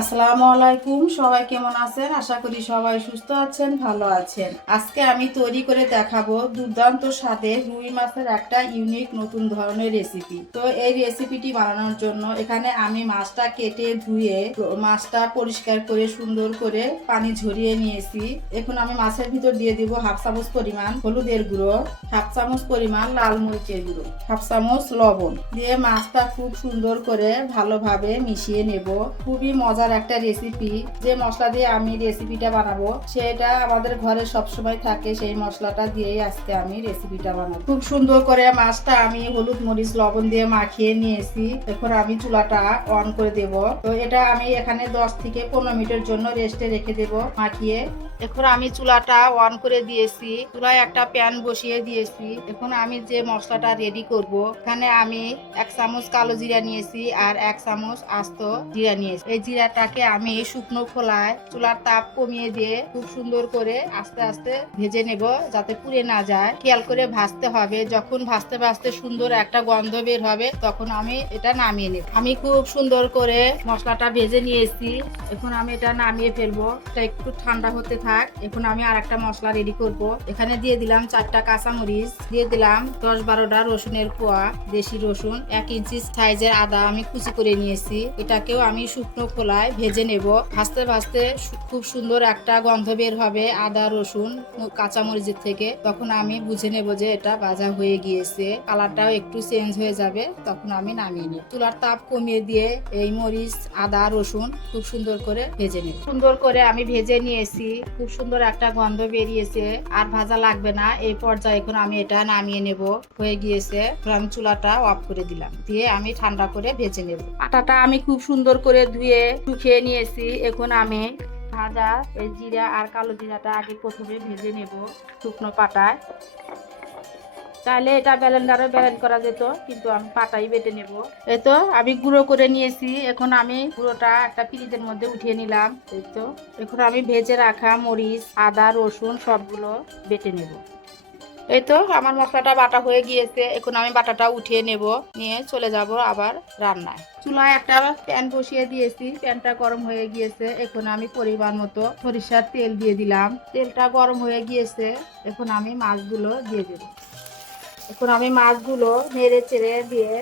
আসসালামু আলাইকুম, সবাই কেমন আছেন? আশা করি সবাই সুস্থ আছেন, ভালো আছেন। আজকে আমি তৈরি করে দেখাবো দুর্দান্ত স্বাদে রুই মাছের একটা ইউনিক নতুন ধরনের রেসিপি তো এই রেসিপিটি বানানোর জন্য এখানে আমি মাছটা কেটে ধুয়ে, মাছটা পরিষ্কার করে, সুন্দর করে পানি ঝরিয়ে নিয়েছি। এখন আমি মাছের ভিতর দিয়ে দিব হাফ চামচ পরিমাণ হলুদের গুঁড়ো, হাফ চামচ পরিমাণ লাল মরিচের গুঁড়ো, হাফ চামচ লবণ। দিয়ে মাছটা খুব সুন্দর করে ভালোভাবে মিশিয়ে নেব। খুবই মজার একটা রেসিপি যে মশলা দিয়ে আমি রেসিপিটা বানাবো, সেটা আমাদের ঘরে সবসময় থাকে, সেই মশলাটা দিয়েই আজকে আমি রেসিপিটা বানাবো। খুব সুন্দর করে মাছটা আমি হলুদ মরিচ, লবণ দিয়ে মাখিয়ে নিয়েছি। এখন আমি চুলাটা অন করে দেব। তো এটা আমি এখানে দশ থেকে পনেরো মিনিটের জন্য রেস্টে রেখে দেব মাখিয়ে। এখন আমি চুলাটা অন করে দিয়েছি। চুলায় একটা প্যান বসিয়ে দিয়েছি। এখন আমি যে মশলাটা রেডি করব, এখানে আমি এক চামচ কালো জিরা নিয়েছি আর এক চামচ আস্ত জিরা নিয়েছি। এই জিরাটাকে আমি শুকনো খোলায় চুলার তাপ কমিয়ে দিয়ে খুব সুন্দর করে আস্তে আস্তে ভেজে নেব যাতে পুড়ে না যায়। খেয়াল করে ভাজতে হবে। যখন ভাজতে ভাজতে সুন্দর একটা গন্ধ বের হবে, তখন আমি এটা নামিয়ে নেব। আমি খুব সুন্দর করে মশলাটা ভেজে নিয়েছি। এখন আমি এটা নামিয়ে ফেলব। এটা একটু ঠান্ডা হতে থাক। এখন আমি আর একটা মশলা রেডি করব। এখানে দিয়ে দিলাম চারটা কাঁচামরিচ। দিয়ে দিলাম দশ বারোটা রসুনের কোয়া, দেশি রসুন, এক ইঞ্চি সাইজের আদা আমি কুচি করে নিয়েছি। এটাকেও আমি শুকনো খোলায় ভেজে নেব। ভাজতে ভাজতে খুব সুন্দর একটা গন্ধ বের হবে আদা, রসুন কাঁচামরিচের থেকে। তখন আমি বুঝে নেব যে এটা ভাজা হয়ে গিয়েছে। কালারটাও একটু চেঞ্জ হয়ে যাবে, তখন আমি নামিয়ে নিই চুলার তাপ কমিয়ে দিয়ে এই মরিচ, আদা, রসুন খুব সুন্দর করে ভেজে নেব। সুন্দর করে আমি ভেজে নিয়েছি। খুব সুন্দর একটা গন্ধ বেরিয়েছে। আর ভাজা লাগবে না। এই পর্যায়ে এখন আমি এটা নামিয়ে নেব। হয়ে গিয়েছে। আমি চুলাটা অফ করে দিলাম। দিয়ে আমি ঠান্ডা করে ভেজে নেব। আটাটা আমি খুব সুন্দর করে ধুয়ে শুকিয়ে নিয়েছি। এখন আমি ভাজা এই জিরা আর কালো জিরাটা আগে প্রথমে ভেজে নেব শুকনো পাটায়। চাইলে এটা ব্যালেন্ডারে ব্যালেন্ড করা যেত, কিন্তু আমি পাটাই বেটে নেব। এই তো, আমি গুঁড়ো করে নিয়েছি। এখন আমি গুঁড়োটা একটা ফ্রিজের মধ্যে উঠিয়ে নিলাম। এই তো, এখন আমি ভেজে রাখা মরিচ, আদা, রসুন সবগুলো বেটে নেব। এই তো আমার মশলাটা বাটা হয়ে গিয়েছে। এখন আমি বাটাটা উঠিয়ে নেব। নিয়ে চলে যাব আবার রান্নায়। চুলায় একটা প্যান বসিয়ে দিয়েছি। প্যানটা গরম হয়ে গিয়েছে। এখন আমি পরিমাণ মতো সরিষার তেল দিয়ে দিলাম। তেলটা গরম হয়ে গিয়েছে। এখন আমি মাছগুলো দিয়ে দেব। এখন আমি মাছগুলো নেড়ে চেড়ে দিয়ে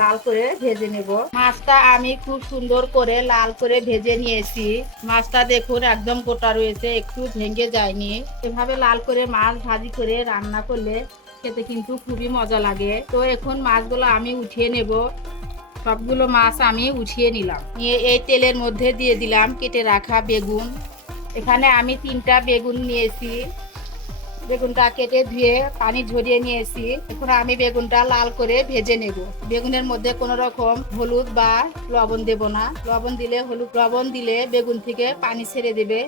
লাল করে ভেজে নেব। মাছটা আমি খুব সুন্দর করে লাল করে ভেজে নিয়েছি। মাছটা দেখুন একদম গোটা রয়েছে, একটু ভেঙে যায়নি। এভাবে লাল করে মাছ ভাজি করে রান্না করলে খেতে কিন্তু খুবই মজা লাগে। তো এখন মাছগুলো আমি উঠিয়ে নেব। সবগুলো মাছ আমি উঠিয়ে নিলাম। নিয়ে এই তেলের মধ্যে দিয়ে দিলাম কেটে রাখা বেগুন। এখানে আমি তিনটা বেগুন নিয়েছি। বেগুনটা কেটে ধুয়ে পানি ঝরিয়ে নিয়েছি। এখন আমি বেগুনটা লাল করে ভেজে নেব। বেগুনের মধ্যে কোনো রকম হলুদ বা লবণ দেব না। লবণ দিলে হলুদ, লবণ দিলে বেগুন থেকে পানি ছেড়ে দেবে।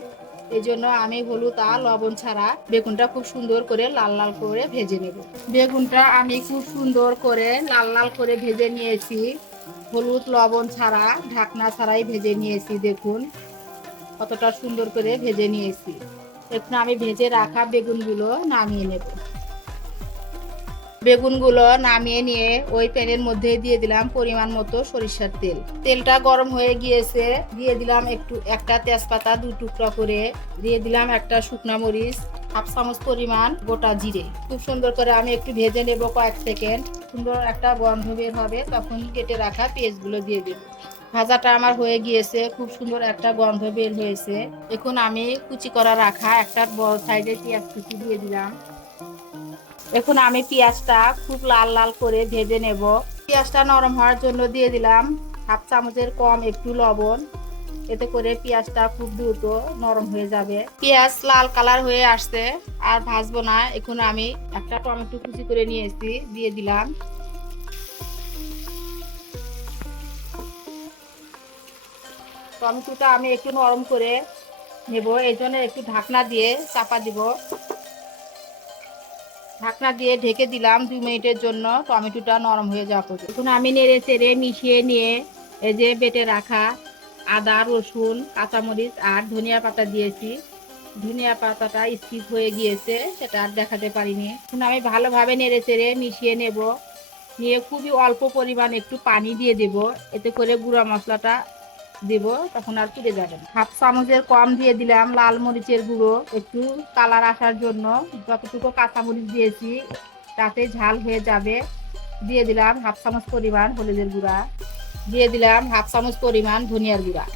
এই জন্য আমি হলুদ আর লবণ ছাড়া বেগুনটা খুব সুন্দর করে লাল লাল করে ভেজে নেব। বেগুনটা আমি খুব সুন্দর করে লাল লাল করে ভেজে নিয়েছি। হলুদ, লবণ ছাড়া, ঢাকনা ছাড়াই ভেজে নিয়েছি। দেখুন, কতটা সুন্দর করে ভেজে নিয়েছি। এখন আমি ভেজে রাখা বেগুনগুলো নামিয়ে নেব। বেগুনগুলো নামিয়ে নিয়ে ওই প্যানের মধ্যে দিয়ে দিলাম পরিমাণ মতো সরিষার তেল। তেলটা গরম হয়ে গিয়েছে, দিয়ে দিলাম একটু, একটা তেজপাতা দু টুকরা করে, দিয়ে দিলাম একটা শুকনা মরিচ, হাফ চামচ পরিমাণ গোটা জিরে। খুব সুন্দর করে আমি একটু ভেজে নেব কয়েক সেকেন্ড। সুন্দর একটা গন্ধ বের হবে, তখন কেটে রাখা পেঁয়াজগুলো দিয়ে দেব। ভাজাটা আমার হয়ে গিয়েছে, খুব সুন্দর একটা গন্ধ বের হয়েছে। এখন আমি কুচি করা রাখা একটা বড় সাইজের পেঁয়াজ কুচি দিয়ে দিলাম। এখন আমি পেঁয়াজটা খুব লাল লাল করে ভেজে নেব। পেঁয়াজটা নরম হওয়ার জন্য দিয়ে দিলাম হাফ চামচের কম একটু লবণ। এতে করে পেঁয়াজটা খুব দ্রুত নরম হয়ে যাবে। পেঁয়াজ লাল কালার হয়ে আসছে, আর ভাজবো না। এখন আমি একটা টমেটো কুচি করে নিয়েছি, দিয়ে দিলাম। টমেটোটা আমি একটু নরম করে নেব, এই জন্য একটু ঢাকনা দিয়ে চাপা দিব। ঢাকনা দিয়ে ঢেকে দিলাম দুই মিনিটের জন্য, টমেটোটা নরম হয়ে যাওয়া পর্যন্ত। এখন আমি নেড়ে চেড়ে মিশিয়ে নিয়ে এই যে বেটে রাখা আদা, রসুন, কাঁচামরিচ আর ধনিয়া পাতা দিয়েছি। ধনিয়া পাতাটা স্কিপ হয়ে গিয়েছে, সেটা আর দেখাতে পারিনি। এখন আমি ভালোভাবে নেড়ে চেড়ে মিশিয়ে নেব। নিয়ে খুবই অল্প পরিমাণ একটু পানি দিয়ে দেব, এতে করে গুঁড়া মশলাটা দিব, তখন আর পুড়ে যাবে হাফ চামচের কম দিয়ে দিলাম লাল মরিচের গুঁড়ো, একটু কালার আসার জন্য। যতটুকু কাঁচামরিচ দিয়েছি, তাতে ঝাল হয়ে যাবে। দিয়ে দিলাম হাফ চামচ পরিমাণ হলুদের গুঁড়া। দিয়ে দিলাম হাফ চামচ পরিমাণ ধনিয়ার গুঁড়া।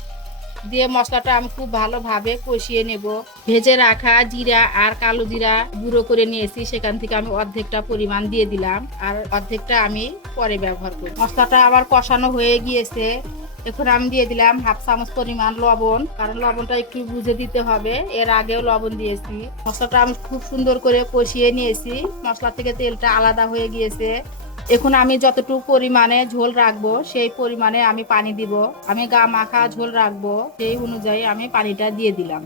দিয়ে মশলাটা আমি খুব ভালোভাবে কষিয়ে নেব। ভেজে রাখা জিরা আর কালো জিরা গুঁড়ো করে নিয়েছি, সেখান থেকে আমি অর্ধেকটা পরিমাণ দিয়ে দিলাম। আর অর্ধেকটা আমি পরে ব্যবহার করি মশলাটা আবার কষানো হয়ে গিয়েছে। এখন আমি দিয়ে দিলাম হাফ চামচ পরিমাণ লবণ, কারণ লবণটা একটু বুঝে দিতে হবে। এর আগেও লবণ দিয়েছি। মশলাটা আমি খুব সুন্দর করে কষিয়ে নিয়েছি। মশলা থেকে তেলটা আলাদা হয়ে গিয়েছে। এখন আমি যতটুকু পরিমাণে ঝোল রাখব, সেই পরিমাণে আমি পানি দিব। আমি গা মাখা ঝোল রাখব, সেই অনুযায়ী আমি পানিটা দিয়ে দিলাম।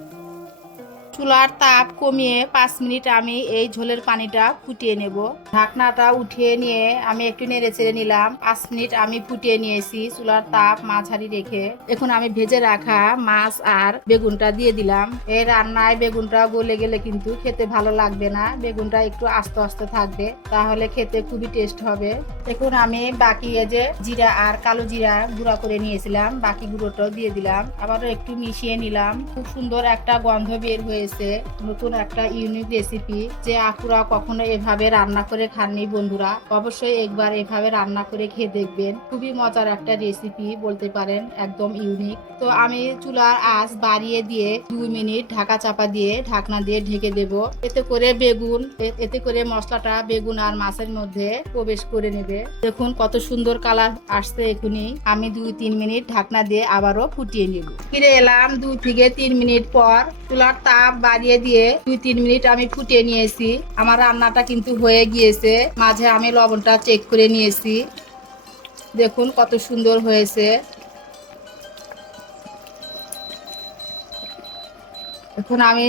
চুলার তাপ কমিয়ে পাঁচ মিনিট আমি এই ঝোলের পানিটা ফুটিয়ে নেব। ঢাকনাটা উঠিয়ে নিয়ে আমি একটু নেড়ে চেড়ে নিলাম। পাঁচ মিনিট আমি ফুটিয়ে নিয়েছি চুলার তাপ মাঝারি রেখে। এখন আমি ভেজে রাখা মাছ আর বেগুনটা দিয়ে দিলাম। এই রান্নায় বেগুনটা গলে গেলে কিন্তু খেতে ভালো লাগবে না। বেগুনটা একটু আস্তে আস্তে থাকবে, তাহলে খেতে খুবই টেস্ট হবে। এখন আমি বাকি এই যে জিরা আর কালো জিরা গুঁড়া করে নিয়েছিলাম, বাকি গুঁড়োটাও দিয়ে দিলাম। আবারও একটু মিশিয়ে নিলাম। খুব সুন্দর একটা গন্ধ বের হয়েছে নতুন একটা ইউনিক রেসিপি যে আপুরা কখনো এভাবে রান্না করে খাননি বন্ধুরা, অবশ্যই একবার এভাবে রান্না করে খেয়ে দেখবেন। খুবই মজার একটা রেসিপি বলতে পারেন, একদম ইউনিক তো আমি চুলার আঁচ বাড়িয়ে দিয়ে দুই মিনিট ঢাকা চাপা দিয়ে ঢাকনা দিয়ে ঢেকে দেব। এতে করে বেগুন এতে করে মশলাটা বেগুন আর মাছের মধ্যে প্রবেশ করে নেবে। দেখুন কত সুন্দর কালার আসছে এখনই আমি দুই তিন মিনিট ঢাকনা দিয়ে আবারও ফুটিয়ে নেব। ফিরে এলাম দুই থেকে তিন মিনিট পর চুলার তাপ বাড়িয়ে দিয়ে দুই, তিন মিনিট আমি ফুটিয়ে নিয়েছি। আমার রান্নাটা কিন্তু হয়ে গিয়েছে। মাঝে আমি লবণটা চেক করে নিয়েছি। দেখুন কত সুন্দর হয়েছে। এখন আমি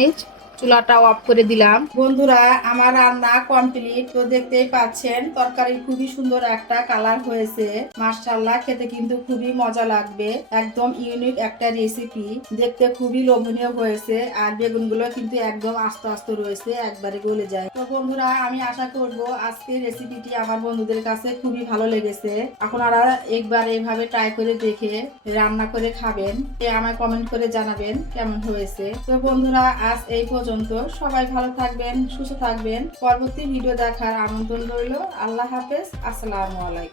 চুলাটা অফ করে দিলাম। বন্ধুরা, আমার রান্না কমপ্লিট তো দেখতেই পাচ্ছেন তরকারি খুবই সুন্দর একটা কালার হয়েছে। মার্শাল্লাহ খেতে কিন্তু খুবই মজা লাগবে। একদম ইউনিক একটা রেসিপি দেখতে খুবই লোভনীয় হয়েছে আর বেগুনগুলো কিন্তু একদম আস্তে আস্তে রয়েছে, একবারে গলে যায়। তো বন্ধুরা, আমি আশা করব আজকের রেসিপিটি আমার বন্ধুদের কাছে খুবই ভালো লেগেছে। আপনারা একবার এইভাবে ট্রাই করে দেখে রান্না করে খাবেন। আমায় কমেন্ট করে জানাবেন কেমন হয়েছে। তো বন্ধুরা, আজ এই পর্যন্ত সবাই ভালো থাকবেন, সুস্থ থাকবেন। পরবর্তী ভিডিও দেখার আমন্ত্রণ রইল। আল্লাহ হাফেজ। আসসালামু আলাইকুম।